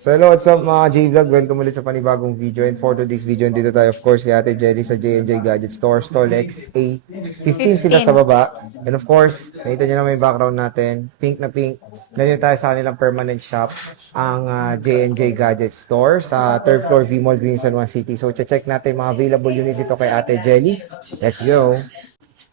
So hello, what's up mga J-Vlog? Welcome ulit sa panibagong video. And for today's video, dito tayo of course kay Ate Jelly sa J&J Gadget Store, Stall XA15 sila sa baba. And of course, nakita nyo na may background natin, pink na pink. Nandito tayo sa kanilang permanent shop, ang J&J Gadget Store sa 3rd floor V Mall, Green San Juan City. So check natin mga available units ito kay Ate Jelly. Let's go!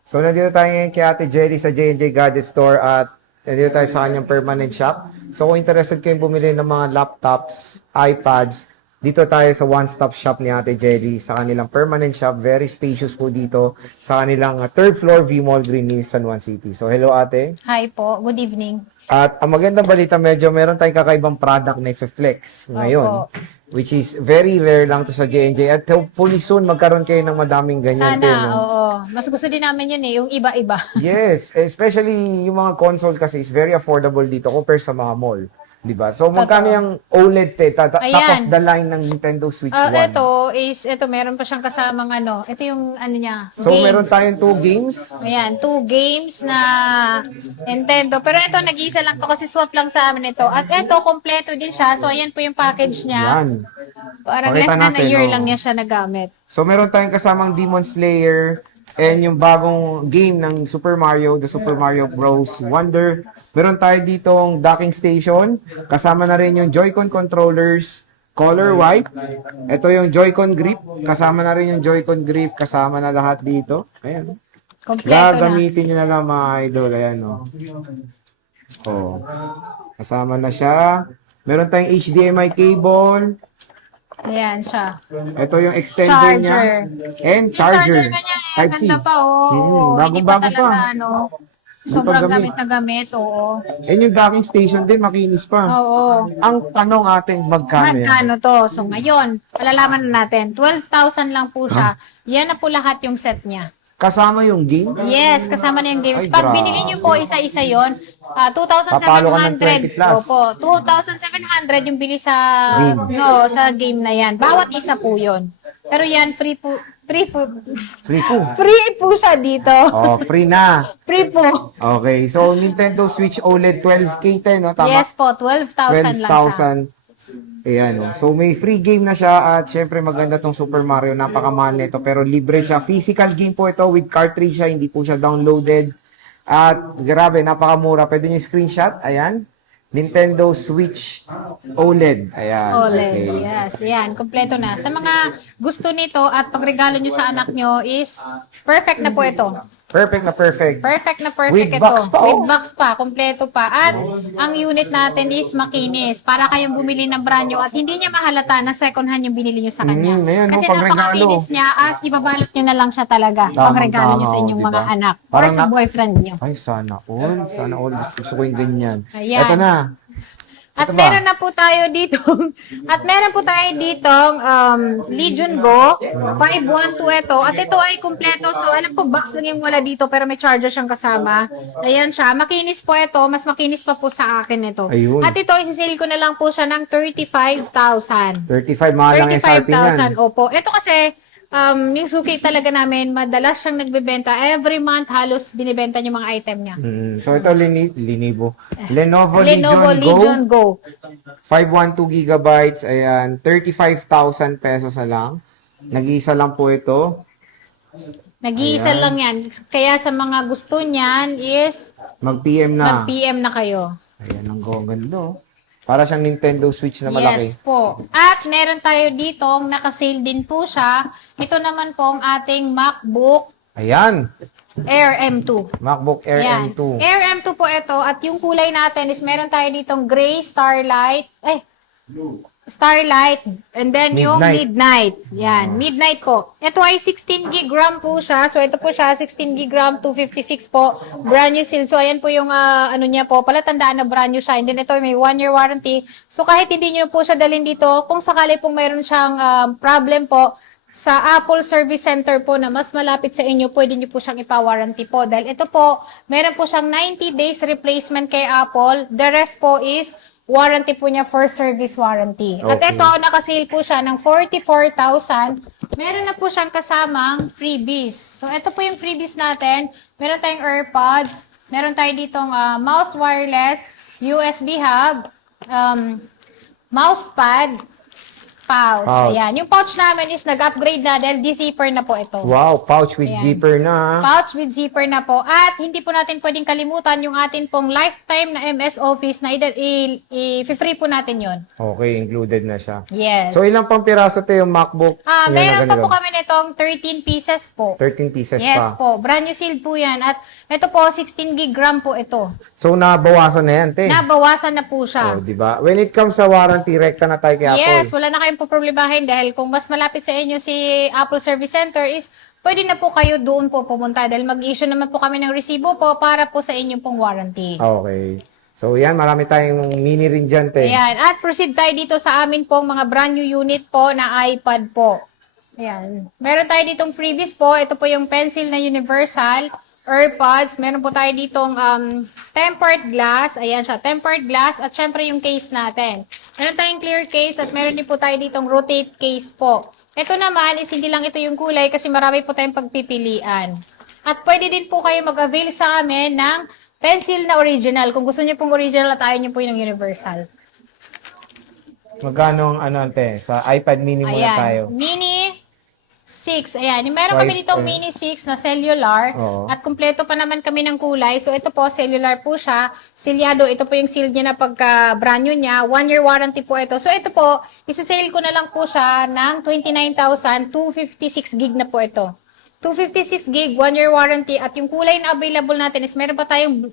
So nandito tayo ngayon kay Ate Jelly sa J&J Gadget Store at nandito tayo sa kanyang permanent shop. So kung interested kayong bumili ng mga laptops, iPads, dito tayo sa one-stop shop ni Ate Jelly sa kanilang permanent shop. Very spacious po dito sa kanilang 3rd floor V Mall, Green Hills, San Juan City. So hello ate. Hi po, good evening. At ang magandang balita, medyo meron tayong kakaibang product na i-flex ngayon. Opo. Which is very rare lang to sa J&J. At hopefully soon magkaroon kayo ng madaming ganyan Sana, din. No? oo. Mas gusto din namin yun yung iba-iba. Yes, especially yung mga console kasi is very affordable dito compared sa mga mall. 'Di ba? So magkano yung OLED top of the line ng Nintendo Switch 1? Ito meron pa siyang kasamang ito yung niya, So games. meron tayong 2 games. Ayan, 2 games na Nintendo. Pero ito, nag-iisa lang to kasi swap lang sa amin ito. At ito, kompleto din siya. So, ayan po yung package niya. Yan. Parang Pakita less than a natin, year oh. lang niya siya nagamit. So meron tayong kasamang Demon Slayer and yung bagong game ng Super Mario, the Super Mario Bros. Wonder. Meron tayo ditong docking station. Kasama na rin yung Joy-Con controllers, color white. Ito yung Joy-Con grip. Kasama na rin yung Joy-Con grip. Kasama na lahat dito. Ayan. Kompleto na. Gagamitin nyo na lang mga idol. Ayan o. Oh. Kasama na siya. Meron tayong HDMI cable. Ayan siya. Ito yung extender niya. And charger. Charger na niya. Type-C. Ganda pa, oo. Hindi pa Bagong-bago talaga, pa. sobrang gamit. gamit na gamit, oo. And yung docking station din, makinis pa. Oo. Ang tanong atin, magkano yan? Magkano to? So ngayon, palalaman na natin. 12,000 lang po siya. Yan na po lahat yung set niya. Kasama yung game? Yes, kasama na yung games. Ay, Pag grabe. binili niyo po isa-isa yon, Papalo ka ng 20 2,700. plus. Opo, 2,700 yung bili sa Game. sa game na yan. Bawat isa po yon. Pero yan, free po. Free food. Free po siya dito. Oh, free na. Free po. Okay, so Nintendo Switch OLED 12K tayo, no? Tama? Yes po, 12,000 lang siya. 12,000. Ayan, oh. So may free game na siya at syempre maganda tong Super Mario. Napakamahal nito pero libre siya. Physical game po ito with cartridge siya, hindi po siya downloaded. At grabe, napakamura. Pwede niyo screenshot. Ayan. Nintendo Switch OLED. Ayan. OLED, Okay. yes. Yan, kompleto na. Sa mga gusto nito at pagregalo nyo sa anak nyo is perfect na po ito. Perfect na perfect. Perfect na perfect With ito. box pa, oh. With box pa, kompleto pa. At ang unit natin is makinis. Para kayong bumili ng brand new at hindi niya mahalata na second hand yung binili nyo sa kanya. Ayan, Kasi pangregalo. napakakinis niya at ibabalot nyo na lang siya talaga. Pagregalo nyo sa inyong diba? mga anak or Parang sa boyfriend nyo. Ay, sana all. Sana all. Gusto ko yung ganyan. Ayan. Ito na. At Ito ba? meron na po tayo dito. At meron po tayo dito Legion Go 512 ito. At ito ay kumpleto. So alam ko box lang yung wala dito pero may charger siyang kasama. Ayan siya. Makinis po ito. Mas makinis pa po sa akin ito. Ayun. At ito isisale ko na lang po siya ng 35,000. 35, mahal lang SRP niyan. 35,000. Opo. Ito kasi yung suki talaga namin, madalas siyang nagbebenta. Every month, halos binibenta yung mga item niya. So ito, Lenovo Lenovo Legion Legion Go. Go. 512 gigabytes. Ayan, 35,000 pesos na lang. Nag-iisa lang po ito. Nag-iisa Ayan. lang yan. Kaya sa mga gusto niyan is Mag-PM na. mag-PM na kayo. Ayan, ang ganda. Oh. Para siyang Nintendo Switch na malaki. Yes po. At meron tayo ditong naka-sale din po siya. Ito naman po ang ating MacBook Ayan, Air M2. MacBook Air Yan. M2. Air M2 po ito. At yung kulay natin is meron tayo ditong gray Starlight. Starlight. And then yung Midnight. Yan. Midnight po. Ito ay 16 gig RAM po siya. So ito po siya, 16 gig RAM, 256 po. Brand new seal. So ayan po yung niya po. Palatandaan na brand new siya. And then ito may 1-year warranty. So kahit hindi nyo po siya dalhin dito, kung sakali pong mayroon siyang problem po, sa Apple Service Center po na mas malapit sa inyo, pwede nyo po siyang ipa-warranty po. Dahil ito po, meron po siyang 90 days replacement kay Apple. The rest po is warranty po niya for service warranty. At Okay. ito, nakasale po siya ng 44,000. Meron na po siyang kasamang freebies. So, ito po yung freebies natin. Meron tayong AirPods. Meron tayo ditong mouse wireless, USB hub, mousepad, pouch. Pouch. Ayan. Yung pouch namin is nag-upgrade na dahil di-zipper na po ito. Wow, pouch with Ayan. zipper na. Pouch with zipper na po. At hindi po natin pwedeng kalimutan yung atin pong lifetime na MS Office na i-free po natin yon. Okay, included na siya. Yes. So, ilang pang piraso to yung MacBook? Yan na Meron pa ganito. po kami nitong 13 pieces po. 13 pieces Yes pa. po. Brand new sealed po yan. At ito po, 16 gig RAM po ito. So, nabawasan na yan, te. Nabawasan na po siya. Oh, di ba? When it comes sa warranty, rekta na tayo kay Yes, Apple. wala na kayong poproblemahin dahil kung mas malapit sa inyo si Apple Service Center is pwede na po kayo doon po pumunta dahil mag-issue naman po kami ng resibo po para po sa inyong pong warranty. Okay. So, yan. Marami tayong mini rin dyan, te. Ayan. At proceed tayo dito sa amin pong mga brand new unit po na iPad po. Ayan. Meron tayo ditong freebies po. Ito po yung pencil na universal. AirPods. Meron po tayo ditong tempered glass. Ayan siya. Tempered glass. At syempre yung case natin. Meron tayong clear case at meron din po tayo ditong rotate case po. Ito naman is hindi lang ito yung kulay kasi marami po tayong pagpipilian. At pwede din po kayo mag-avail sa amin ng pencil na original. Kung gusto niyo pong original at ayaw niyo po yung universal. Magkano ang te? Sa iPad mini muna Ayan. tayo. Mini 6. Ayan. Meron kami ditong Mini 6 na cellular. Oo. At kumpleto pa naman kami ng kulay. So, ito po, cellular po siya. Silyado. Ito po yung seal niya na pagka brand new niya. 1 year warranty po ito. So, ito po, isa-sale ko na lang po siya ng 29,256 gig na po ito. 256 gig, 1 year warranty. At yung kulay na available natin is meron pa tayong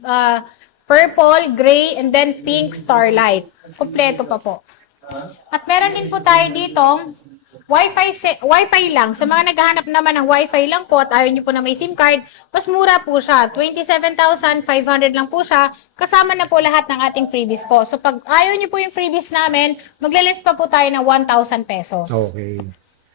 purple, gray, and then pink starlight. Kompleto pa po. At meron din po tayo ditong Wi-Fi lang. Sa mga naghahanap naman ng Wi-Fi lang po at ayaw nyo po na may SIM card, mas mura po siya. 27,500 lang po siya. Kasama na po lahat ng ating freebies po. So, pag ayaw nyo po yung freebies namin, magle-less pa po tayo ng 1,000 pesos. Okay.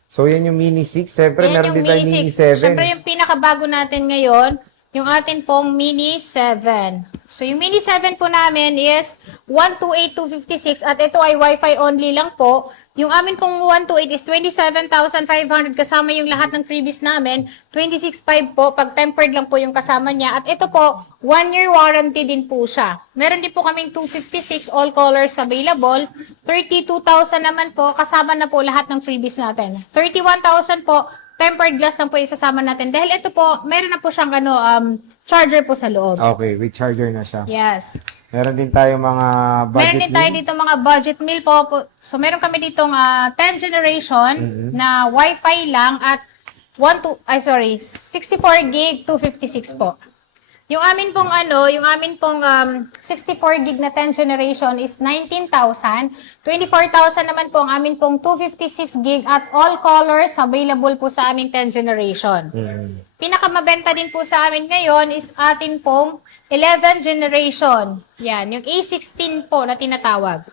So, yan yung Mini 6. Siyempre, Ayan meron yung din tayo Mini Mini 6. 7. Siyempre, yung pinakabago natin ngayon, yung atin pong Mini 7. So, yung Mini 7 po namin is 128,256 at ito ay Wi-Fi only lang po. Yung amin pong 128 is 27,500 kasama yung lahat ng freebies namin. 26,500 po, pag tempered lang po yung kasama niya. At ito po, 1 year warranty din po siya. Meron din po kaming 256 all colors available. 32,000 naman po, kasama na po lahat ng freebies natin. 31,000 po, tempered glass lang po yung sasama natin. Dahil ito po, meron na po siyang charger po sa loob. Okay, with charger na siya. Yes. Meron din tayo mga budget Meron din tayo meal. dito mga budget meal po. So, meron kami ditong 10 generation na Wi-Fi lang at 64 gig, 256 po. Yung amin pong 64 gig na 10 generation is 19,000. 24,000 naman po ang amin pong 256 gig at all colors available po sa aming 10 generation. Pinakamabenta din po sa amin ngayon is atin pong 11 generation. Yan, yung A16 po na tinatawag.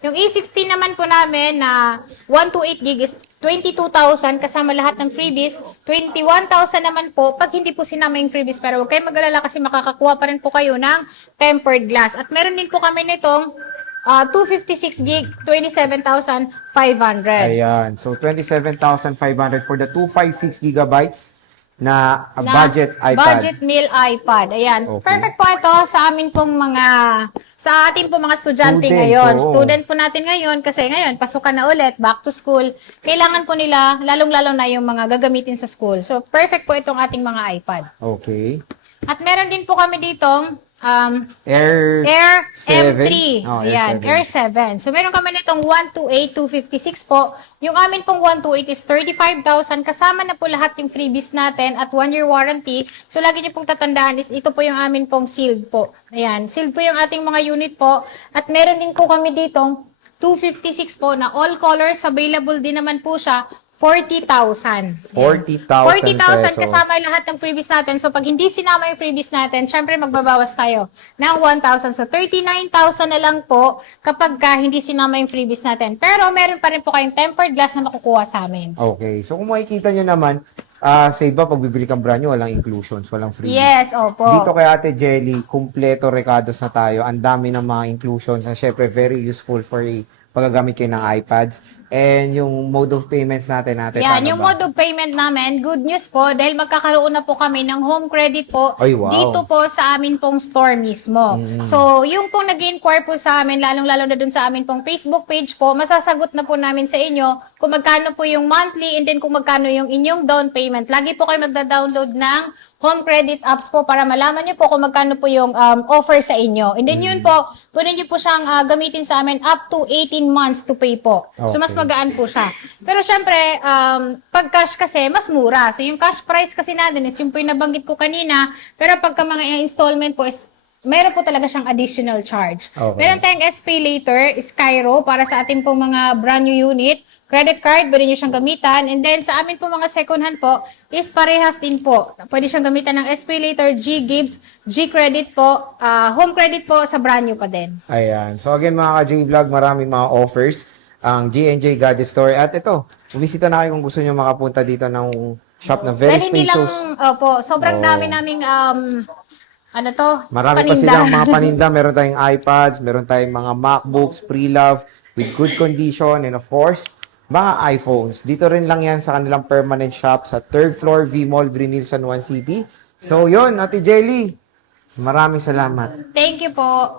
Yung A16 naman po namin na 128 gig is 22,000 kasama lahat ng freebies. 21,000 naman po pag hindi po sinama yung freebies. Pero huwag kayong mag-alala kasi makakakuha pa rin po kayo ng tempered glass. At meron din po kami nitong 256 gig, 27,500. Ayan. So, 27,500 for the 256 gigabytes na budget iPad. Budget meal iPad. Ayan. Okay. Perfect po ito sa amin pong sa ating pong mga estudyante Students, ngayon. oo. Student po natin ngayon kasi ngayon, pasukan na ulit, back to school. Kailangan po nila, lalong-lalo na yung mga gagamitin sa school. So, perfect po itong ating mga iPad. Okay. At meron din po kami ditong Air M3. 7. Oh, Ayan, Air 7. Air 7. So, meron kami nitong 128,256 po. Yung amin pong 128 is 35,000. Kasama na po lahat yung freebies natin at 1 year warranty. So, lagi niyo pong tatandaan is ito po yung amin pong sealed po. Ayan, sealed po yung ating mga unit po. At meron din po kami ditong 256 po na all colors. Available din naman po siya. 40,000. 40,000 40,000 pesos. kasama lahat ng freebies natin. So, pag hindi sinama yung freebies natin, syempre magbabawas tayo ng 1,000. So, 39,000 na lang po kapag hindi sinama yung freebies natin. Pero, meron pa rin po kayong tempered glass na makukuha sa amin. Okay. So, kung makikita nyo naman, sa iba, pag bibili kang brand new, walang inclusions, walang freebies. Yes, opo. Dito kay Ate Jelly, kumpleto recados na tayo. Ang dami ng mga inclusions na syempre very useful for a paggagamit kayo ng iPads. And yung mode of payments natin, Yan, paano yung ba? mode of payment namin, good news po, dahil magkakaroon na po kami ng home credit po Ay, wow. dito po sa amin pong store mismo. So, yung pong nag-inquire po sa amin, lalong-lalo na dun sa amin pong Facebook page po, masasagot na po namin sa inyo kung magkano po yung monthly and then kung magkano yung inyong down payment. Lagi po kayo magda-download ng home credit apps po para malaman nyo po kung magkano po yung offer sa inyo. And then yun po, pwede nyo po siyang gamitin sa amin up to 18 months to pay po. So, mas Okay. magaan po siya. Pero syempre, pag cash kasi, mas mura. So, yung cash price kasi natin is yung po yung nabanggit ko kanina. Pero pagka mga installment po is meron po talaga siyang additional charge. Okay. Meron tayong SPay Later, Skyro, para sa ating pong mga brand new unit. Credit card, pwede nyo siyang gamitan. And then, sa amin po mga second hand po, is parehas din po. Pwede siyang gamitan ng SPay Later, G-Gibbs, G-Credit po, home credit po sa brand new pa din. Ayan. So again mga ka-J-Vlog, maraming mga offers ang J&J Gadget Store. At ito, bumisita na kayo kung gusto nyo makapunta dito ng shop na very Dahil hindi lang, spacious. opo, sobrang Oo. dami naming, ano to? Marami pa silang mga paninda. Meron tayong iPads, meron tayong mga MacBooks, pre-love, with good condition, and of course, mga iPhones. Dito rin lang yan sa kanilang permanent shop sa 3rd floor V-Mall, Green Hills, San Juan City. So yun, Ate Jelly, maraming salamat. Thank you po.